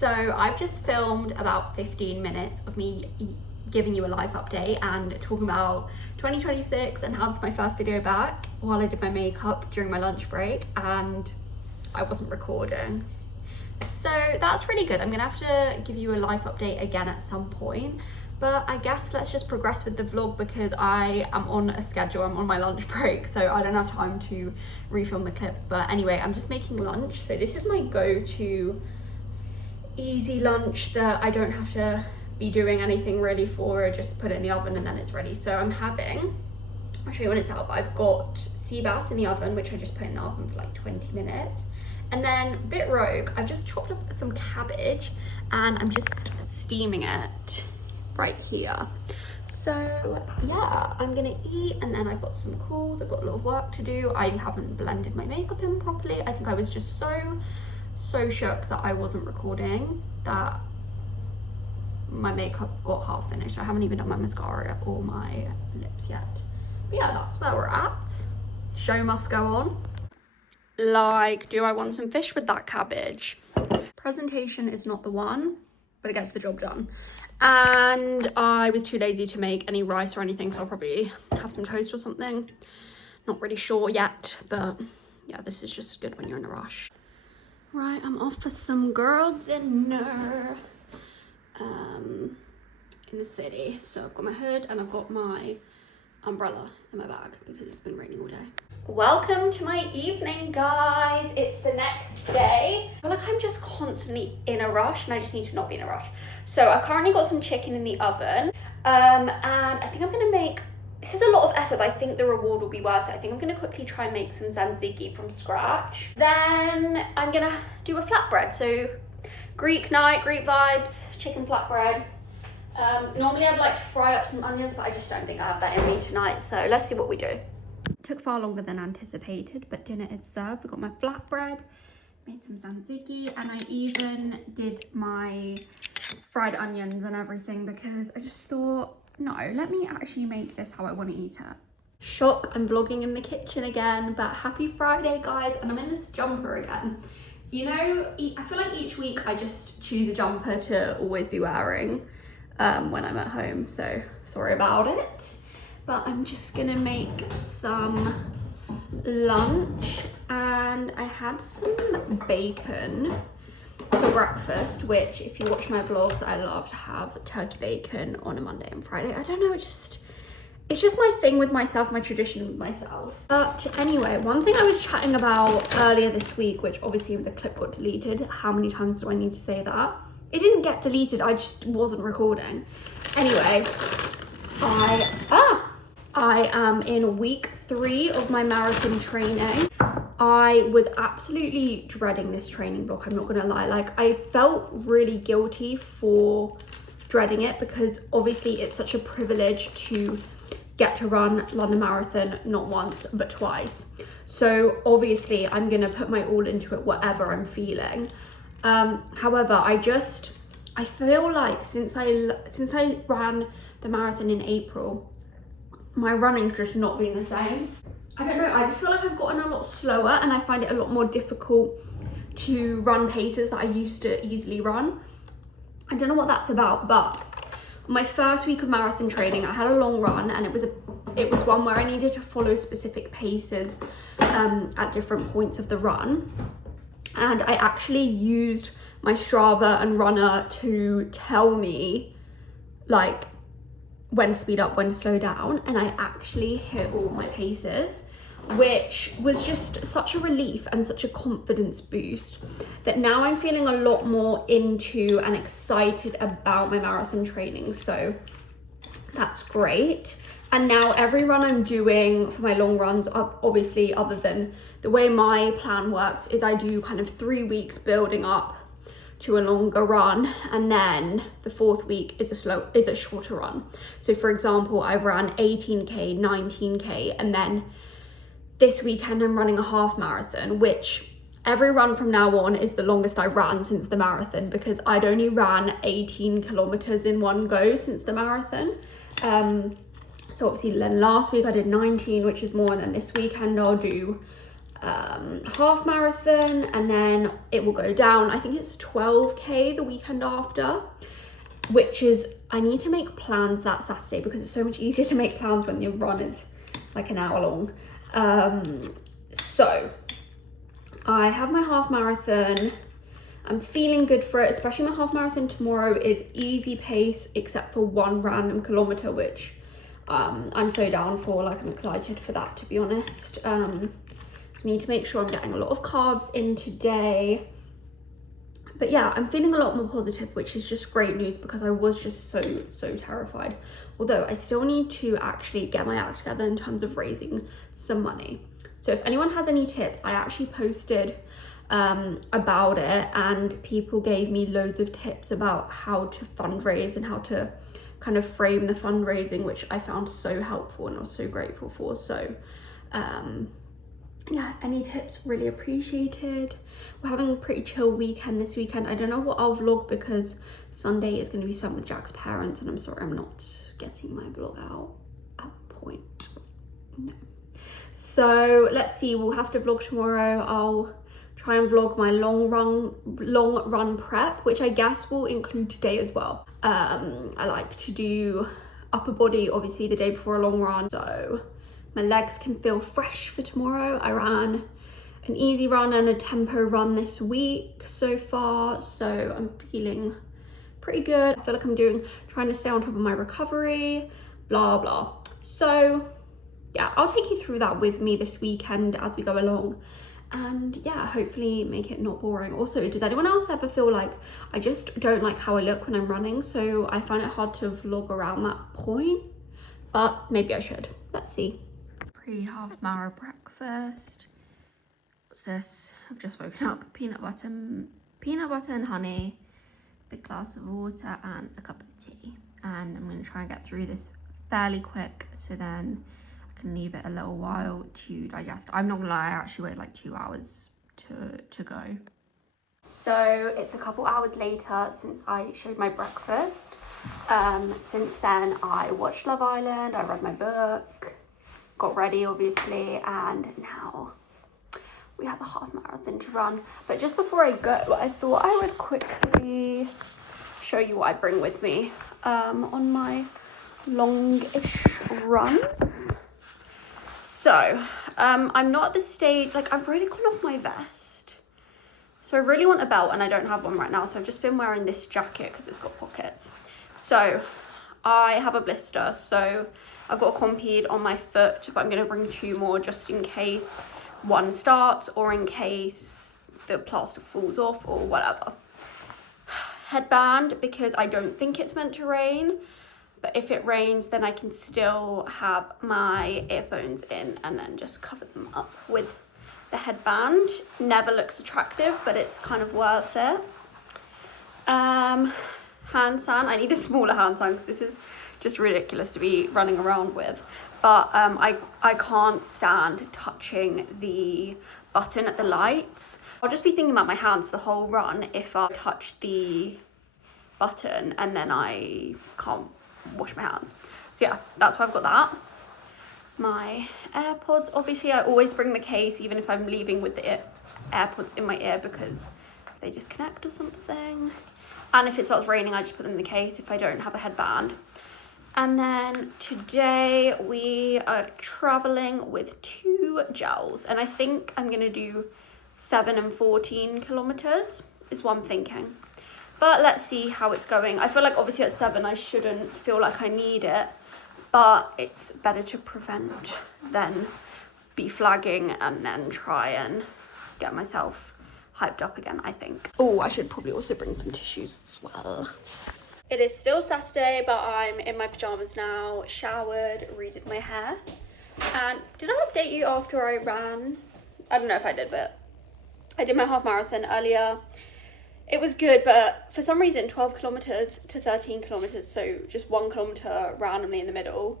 So I've just filmed about 15 minutes of me giving you a life update and talking about 2026 and how it's my first video back while I did my makeup during my lunch break and I wasn't recording. So that's really good. I'm gonna have to give you a life update again at some point, but I guess let's just progress with the vlog because I am on a schedule. I'm on my lunch break, so I don't have time to refilm the clip. But anyway, I'm just making lunch. So this is my go-to easy lunch that I don't have to be doing anything really for, just put it in the oven and then it's ready. So I'm having, I'll show you when it's out, but I've got sea bass in the oven, which I just put in the oven for like 20 minutes. And then, a bit rogue, I've just chopped up some cabbage and I'm just steaming it right here. So yeah, I'm gonna eat and then I've got some calls, I've got a lot of work to do. I haven't blended my makeup in properly. I think I was just so shook that I wasn't recording that my makeup got half finished. I haven't even done my mascara or my lips yet. But yeah, that's where we're at. Show must go on. Like, do I want some fish with that cabbage? Presentation is not the one, but it gets the job done. And I was too lazy to make any rice or anything, so I'll probably have some toast or something. Not really sure yet, but yeah, this is just good when you're in a rush. Right, I'm off for some girl dinner in the city. So I've got my hood and I've got my umbrella in my bag because it's been raining all day. Welcome to my evening, guys. It's the next day. I feel like I'm just constantly in a rush and I just need to not be in a rush. So I've currently got some chicken in the oven and I think I'm gonna make, this is a lot of effort, but I think the reward will be worth it. I think I'm gonna quickly try and make some tzatziki from scratch. Then I'm gonna do a flatbread. So Greek night, Greek vibes, chicken flatbread. Normally I'd like to fry up some onions, but I just don't think I have that in me tonight. So let's see what we do. Took far longer than anticipated, but dinner is served. We've got my flatbread, made some tzatziki, and I even did my fried onions and everything because I just thought, no, let me actually make this how I want to eat it. Shock, I'm vlogging in the kitchen again, but happy Friday, guys, and I'm in this jumper again. You know, I feel like each week I just choose a jumper to always be wearing when I'm at home, so sorry about it. But I'm just gonna make some lunch and I had some bacon for breakfast, which if you watch my vlogs, I love to have turkey bacon on a Monday and Friday. I don't know, it's just my thing with myself, my tradition with myself. But anyway, one thing I was chatting about earlier this week, which obviously the clip got deleted. How many times do I need to say that? It didn't get deleted, I just wasn't recording. Anyway, I am in week 3 of my marathon training. I was absolutely dreading this training block, I'm not gonna lie. Like, I felt really guilty for dreading it because obviously it's such a privilege to get to run London Marathon not once but twice. So obviously I'm gonna put my all into it, whatever I'm feeling. However, I feel like since I ran the marathon in April, my running's just not been the same. I don't know, I just feel like I've gotten a lot slower and I find it a lot more difficult to run paces that I used to easily run. I don't know what that's about, but my first week of marathon training, I had a long run and it was one where I needed to follow specific paces at different points of the run. And I actually used my Strava and Runner to tell me like when to speed up, when to slow down, and I actually hit all my paces, which was just such a relief and such a confidence boost that now I'm feeling a lot more into and excited about my marathon training. So that's great. And now every run I'm doing for my long runs, obviously other than the way my plan works, is I do kind of 3 weeks building up to a longer run, and then the 4th week is a shorter run. So for example, I ran 18k, 19k, and then this weekend I'm running a half marathon, which every run from now on is the longest I've ran since the marathon because I'd only ran 18 kilometers in one go since the marathon. So obviously then last week I did 19, which is more, and then this weekend I'll do half marathon, and then it will go down. I think it's 12k the weekend after, which is, I need to make plans that Saturday because it's so much easier to make plans when your run is like an hour long. So I have my half marathon. I'm feeling good for it, especially my half marathon tomorrow is easy pace except for one random kilometer, which I'm so down for. Like, I'm excited for that, to be honest. I need to make sure I'm getting a lot of carbs in today. But yeah, I'm feeling a lot more positive, which is just great news because I was just so terrified. Although I still need to actually get my act together in terms of raising some money. So if anyone has any tips, I actually posted about it, and people gave me loads of tips about how to fundraise and how to kind of frame the fundraising, which I found so helpful and I was so grateful for. So yeah, any tips really appreciated. We're having a pretty chill weekend this weekend. I don't know what I'll vlog because Sunday is going to be spent with Jack's parents, and I'm sorry I'm not getting my vlog out at the point. No. So let's see, we'll have to vlog tomorrow. I'll try and vlog my long run prep, which I guess will include today as well. I like to do upper body obviously the day before a long run, so my legs can feel fresh for tomorrow. I ran an easy run and a tempo run this week so far, so I'm feeling pretty good. I feel like I'm trying to stay on top of my recovery, blah blah. So yeah, I'll take you through that with me this weekend as we go along, and yeah, hopefully make it not boring. Also, does anyone else ever feel like I just don't like how I look when I'm running, so I find it hard to vlog around that point, but maybe I should. Let's see. Pre-half mara breakfast. What's this? I've just woken up. Peanut butter and honey, big glass of water and a cup of tea, and I'm going to try and get through this fairly quick so then I can leave it a little while to digest. I'm not gonna lie, I actually waited like 2 hours to go. So it's a couple hours later since I showed my breakfast. Since then I watched Love Island, I read my book, got ready obviously, and now we have a half marathon to run. But just before I go, I thought I would quickly show you what I bring with me on my longish runs. So I'm not at the stage, like I've really gone off my vest, so I really want a belt and I don't have one right now, so I've just been wearing this jacket because it's got pockets. So I have a blister, so I've got a Compeed on my foot, but I'm going to bring 2 more just in case one starts or in case the plaster falls off or whatever. Headband, because I don't think it's meant to rain, but if it rains then I can still have my earphones in and then just cover them up with the headband. Never looks attractive, but it's kind of worth it. Hand sand, I need a smaller hand sand because this is just ridiculous to be running around with, but I can't stand touching the button at the lights. I'll just be thinking about my hands the whole run if I touch the button and then I can't wash my hands. So yeah, that's why I've got that. My AirPods, obviously I always bring the case even if I'm leaving with the AirPods in my ear because if they disconnect or something. And if it starts raining I just put them in the case if I don't have a headband. And then today we are traveling with 2 gels, and I think I'm gonna do 7 and 14 kilometers is what I'm thinking. But let's see how it's going. I feel like obviously at 7 I shouldn't feel like I need it, but it's better to prevent than be flagging and then try and get myself hyped up again, I think. Oh, I should probably also bring some tissues as well. It is still Saturday, but I'm in my pajamas now, showered, redid my hair. And did I update you after I ran? I don't know if I did, but I did my half marathon earlier. It was good, but for some reason 12 kilometers to 13 kilometers, so just 1 kilometer randomly in the middle,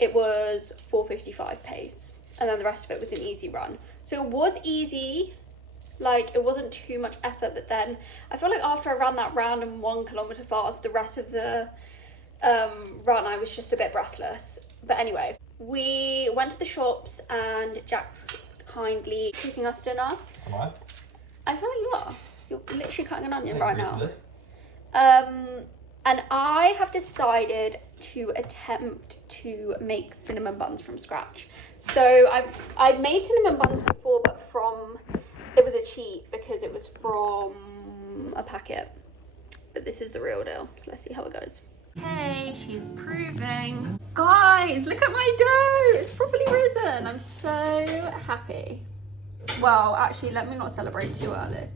it was 4:55 pace, and then the rest of it was an easy run. So it was easy, like it wasn't too much effort, but then I feel like after I ran that random 1 kilometer fast, the rest of the run I was just a bit breathless. But anyway, we went to the shops and Jack's kindly cooking us dinner. Am I? I feel like you are. You're literally cutting an onion right now. This. And I have decided to attempt to make cinnamon buns from scratch. So I've made cinnamon buns before, but it was a cheat because it was from a packet. But this is the real deal. So let's see how it goes. Okay, she's proving. Guys, look at my dough. It's properly risen. I'm so happy. Well, actually, let me not celebrate too early.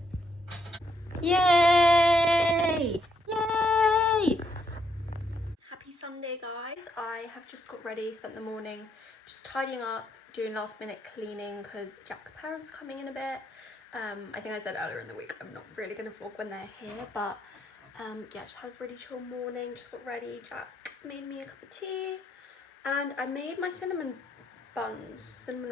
Yay! Yay! Happy Sunday, guys. I have just got ready, spent the morning just tidying up, doing last minute cleaning because Jack's parents are coming in a bit. I think I said earlier in the week I'm not really going to vlog when they're here, but yeah, just had a really chill morning, just got ready. Jack made me a cup of tea and I made my cinnamon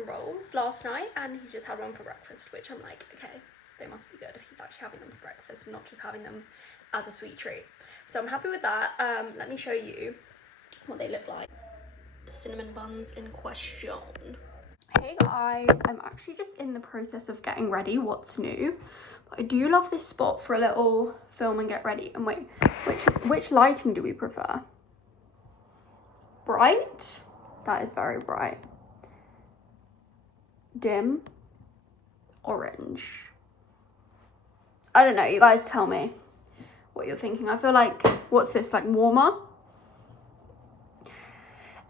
rolls last night, and he's just had one for breakfast, which I'm like, okay, they must be good if he's actually having them for breakfast and not just having them as a sweet treat. So I'm happy with that. Let me show you what they look like. The cinnamon buns in question. Hey guys, I'm actually just in the process of getting ready. What's new? I do love this spot for a little film and get ready. And wait, which lighting do we prefer? Bright? That is very bright. Dim? Orange? I don't know, you guys tell me what you're thinking. I feel like, what's this, like warmer?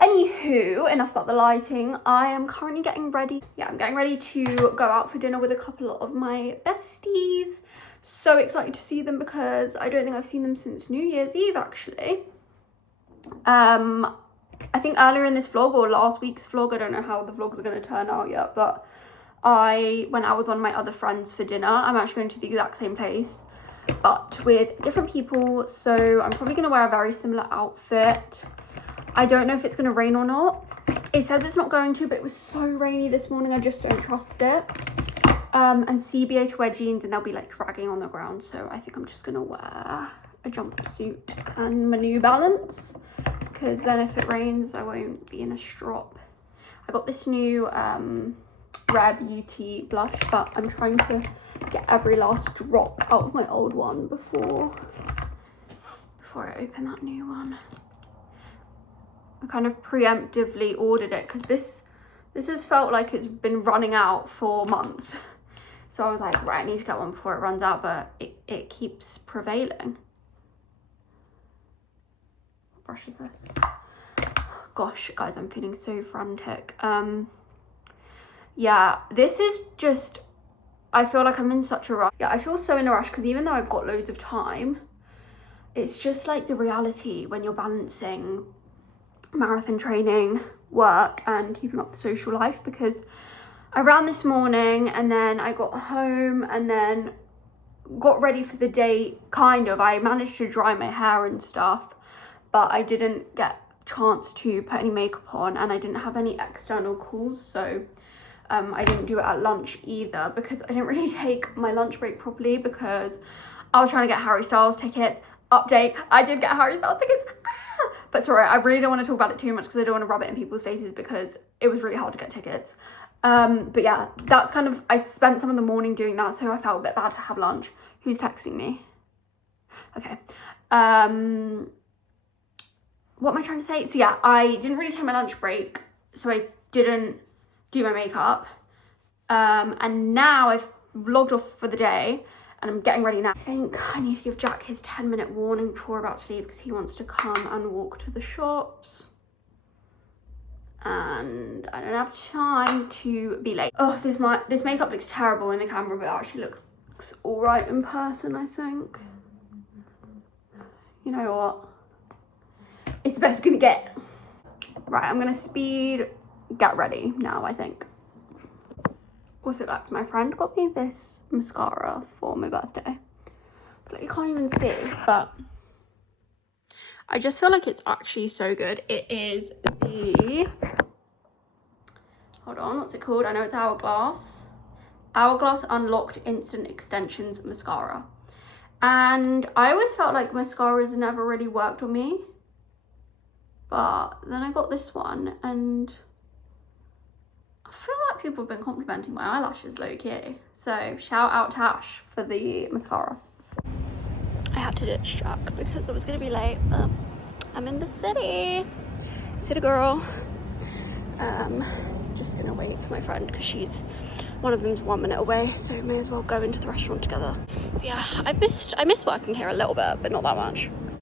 Anywho, enough about the lighting. I am currently getting ready. Yeah, I'm getting ready to go out for dinner with a couple of my besties. So excited to see them because I don't think I've seen them since New Year's Eve, actually. I think earlier in this vlog or last week's vlog, I don't know how the vlogs are going to turn out yet, but I went out with one of my other friends for dinner. I'm actually going to the exact same place, but with different people. So I'm probably going to wear a very similar outfit. I don't know if it's going to rain or not. It says it's not going to, but it was so rainy this morning, I just don't trust it. And CBA to wear jeans and they'll be like dragging on the ground. So I think I'm just going to wear a jumpsuit and my New Balance, because then if it rains, I won't be in a strop. I got this new Rare Beauty blush, but I'm trying to get every last drop out of my old one before I open that new one. I kind of preemptively ordered it because this has felt like it's been running out for months. So I was like, right, I need to get one before it runs out, but it keeps prevailing. What brush is this? Gosh, guys, I'm feeling so frantic. Yeah, this is just, I feel like I'm in such a rush. Yeah, I feel so in a rush because even though I've got loads of time, it's just like the reality when you're balancing marathon training, work, and keeping up the social life, because I ran this morning and then I got home and then got ready for the day, kind of. I managed to dry my hair and stuff, but I didn't get a chance to put any makeup on, and I didn't have any external calls, so I didn't do it at lunch either because I didn't really take my lunch break properly because I was trying to get Harry Styles tickets. Update, I did get Harry Styles tickets. But sorry, I really don't want to talk about it too much because I don't want to rub it in people's faces because it was really hard to get tickets. But yeah, that's kind of, I spent some of the morning doing that, so I felt a bit bad to have lunch. Who's texting me? Okay. What am I trying to say? So yeah, I didn't really take my lunch break, so I didn't do my makeup. And now I've logged off for the day and I'm getting ready now. I think I need to give Jack his 10-minute warning before we're about to leave because he wants to come and walk to the shops. And I don't have time to be late. Oh, this makeup looks terrible in the camera, but it actually looks all right in person, I think. You know what? It's the best we're gonna get. Right, I'm gonna get ready now, I think. Also, guys, my friend got me this mascara for my birthday. But like, you can't even see, but I just feel like it's actually so good. It is the, hold on, what's it called? I know it's Hourglass Unlocked Instant Extensions Mascara. And I always felt like mascaras never really worked on me. But then I got this one and I feel like people have been complimenting my eyelashes low-key. So shout out to Ash for the mascara. I had to ditch Jack because I was gonna be late, but I'm in the city girl. Just gonna wait for my friend because one of them's 1 minute away, so may as well go into the restaurant together. But yeah, I miss working here a little bit, but not that much.